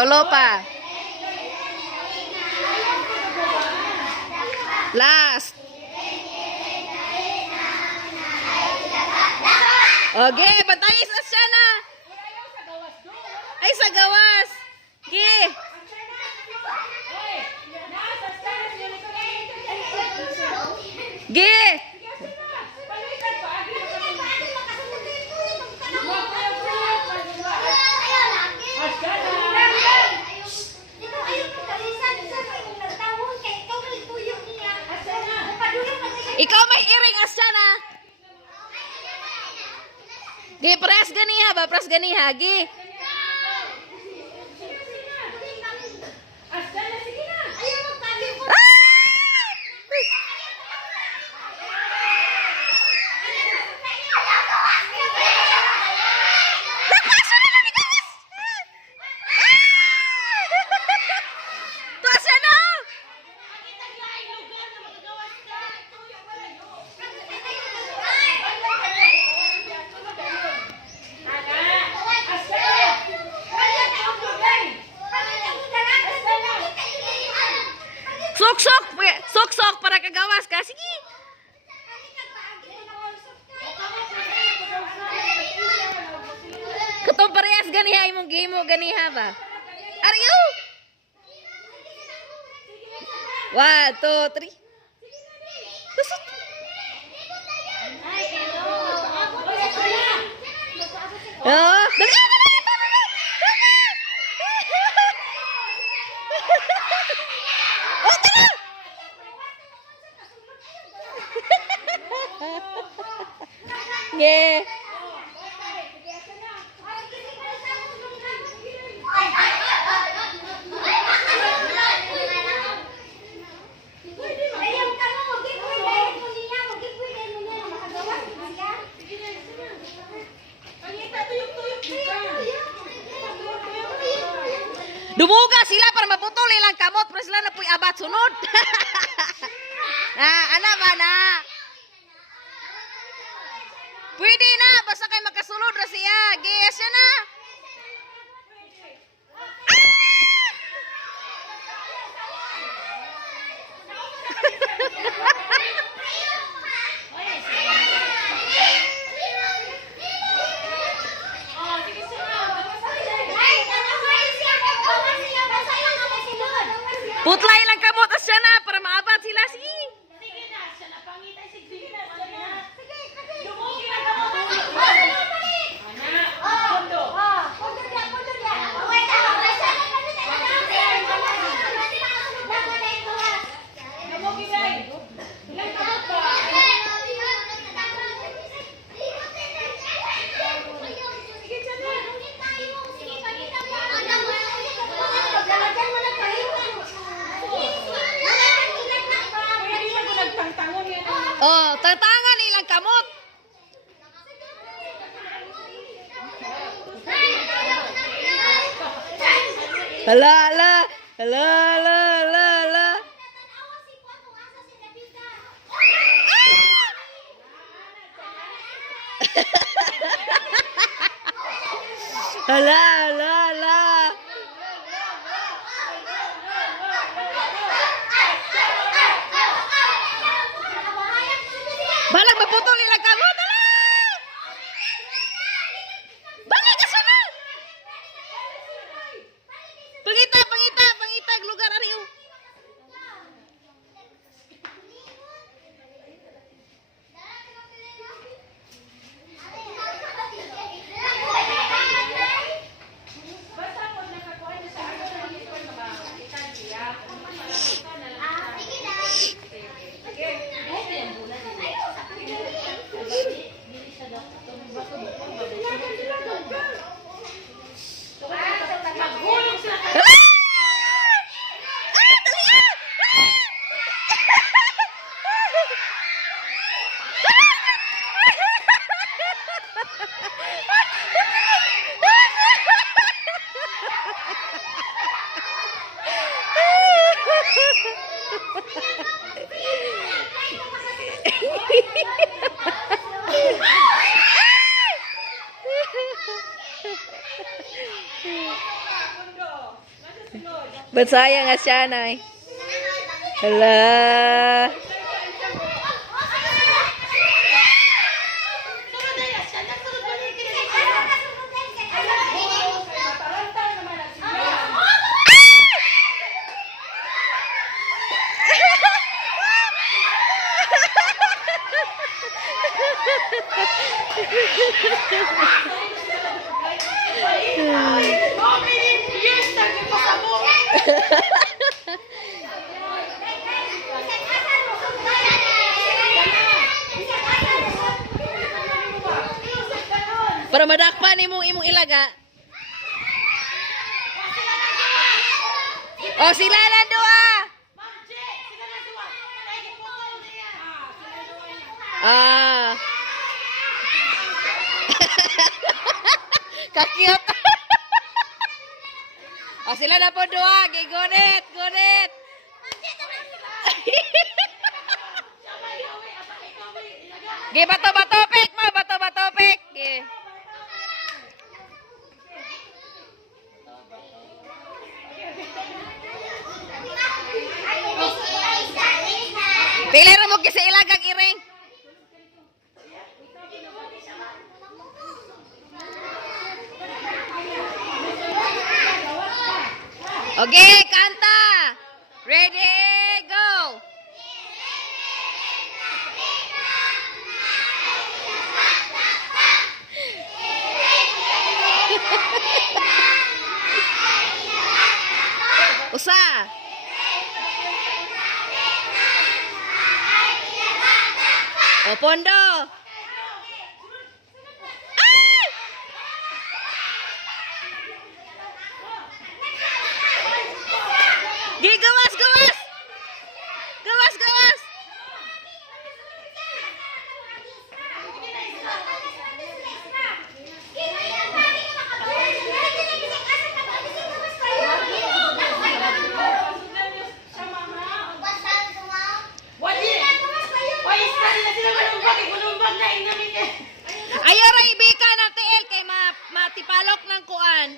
Tulo pa. Last. Okay, patay sa siya na. Ay, sa gawas. Okay. Ge. Ikaw may iring asya na. Ge, press ganiha ba? Press ganiha, ge. Sok para kagawas ka. Sige. Katong parehas ganiha imong game mo ganiha ba? Are you? 1, 2, 3. Oh, yeah. Dumuga sila para maputol ilang kamot pero sila na puy abat sunod. Ana ba na? Pwede na, basta kayo makasulod na siya. Giyas siya na. Putlay lang kamot as siya na para maabat sila. Sige. Oh, tantangan ilang kamot. Hala, hala, hala, hala, hala, hala. Hala, hala, hala. Balang maputol ilang kamot. Balik ka sana. Pangitag lugar ariyo. Ba't sayang nga siya, Nay? Hala. Para madakpan imong ilaga. Oh, sila na dua. Ah. Kakiot. Oh, sila na po dua. Gigunit, gunit. Gi bato-bato pek, ma bato-bato pek. Gi. Pili ra mo kisa ilagag iring. Okay, kanta. Ready, go. Usa. O pondo. Ay! Gi gawas, gawas. Gawas, gawas. Ayaw ra ibika na tiil kay matipalok ng kuan.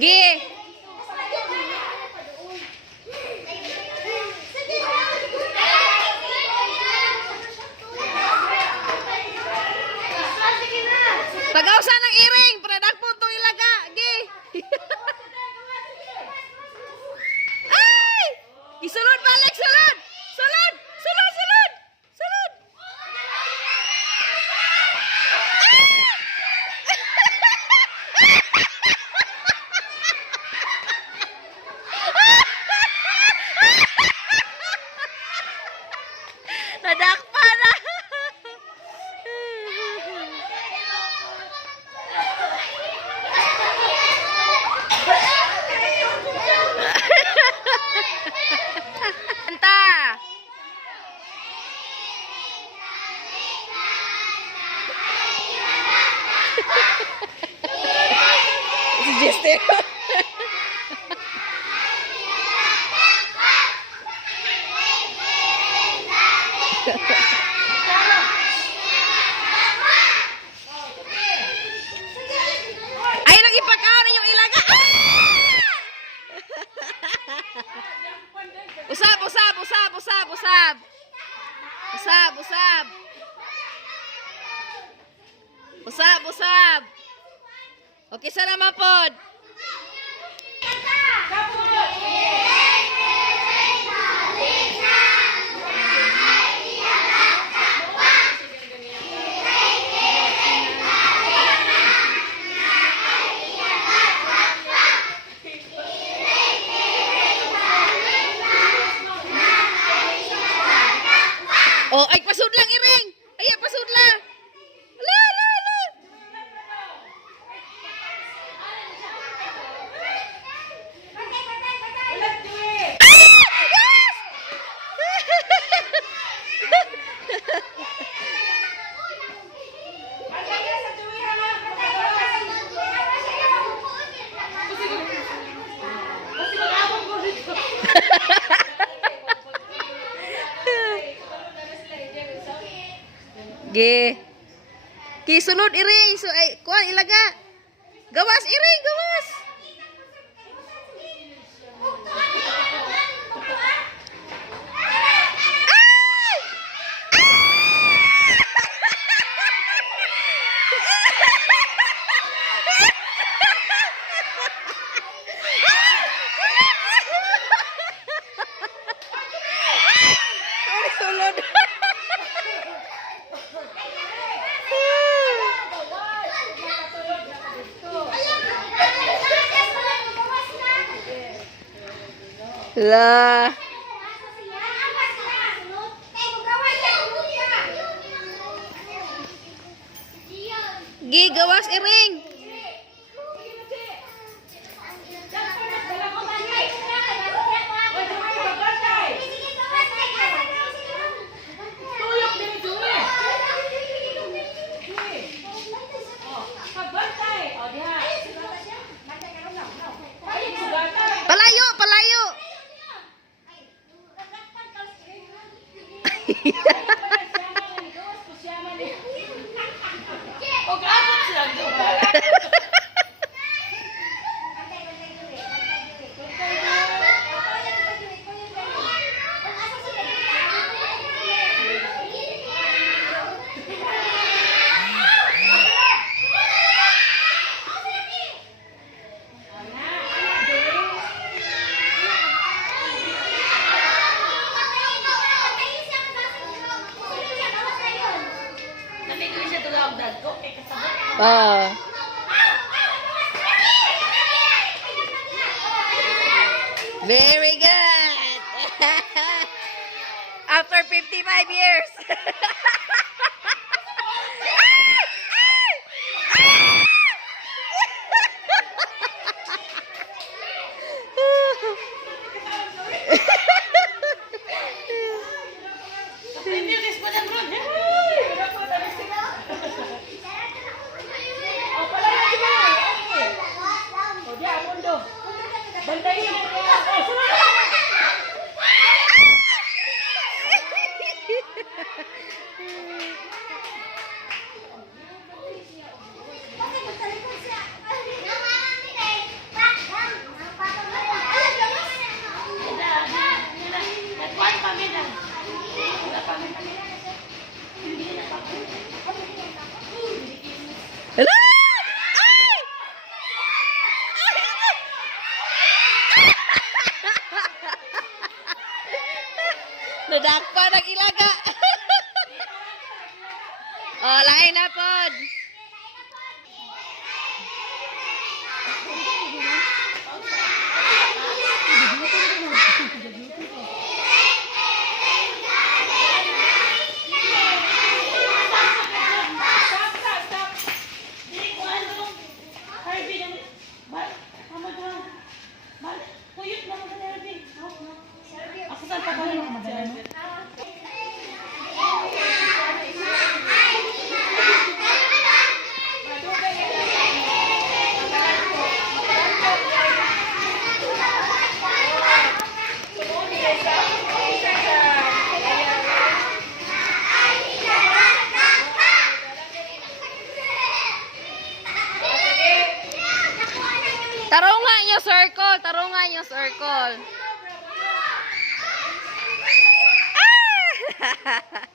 Gi. Pagawsa ng iring, product po itong ilaga. Gi. Ay! Isulod balik, sulod! Sulod! Sulod, sulod! Sulod! Nadakpa na! Kanta! Si Jester. Ay, nang ipakaon yung ilaga. Ah! Usab, usab, usab, usab, usab. Usab, usab. Usab, usab. Okay, sana mapod. Oh, ay pasud lang iring. Ay, pasud lang. La la la. Ge. Kisunod iring. So, ay, kuhan, ilaga. Gawas, iring, gawas. Ay, sulod. La. Gi, gawas iring. Palayo, palayo. Oh. Very good. After 55 years. Hala! Ay! Nadakpa ng ilaga. Oh, lain na pod. Tarungan yung circle, tarungan yung circle. Ah!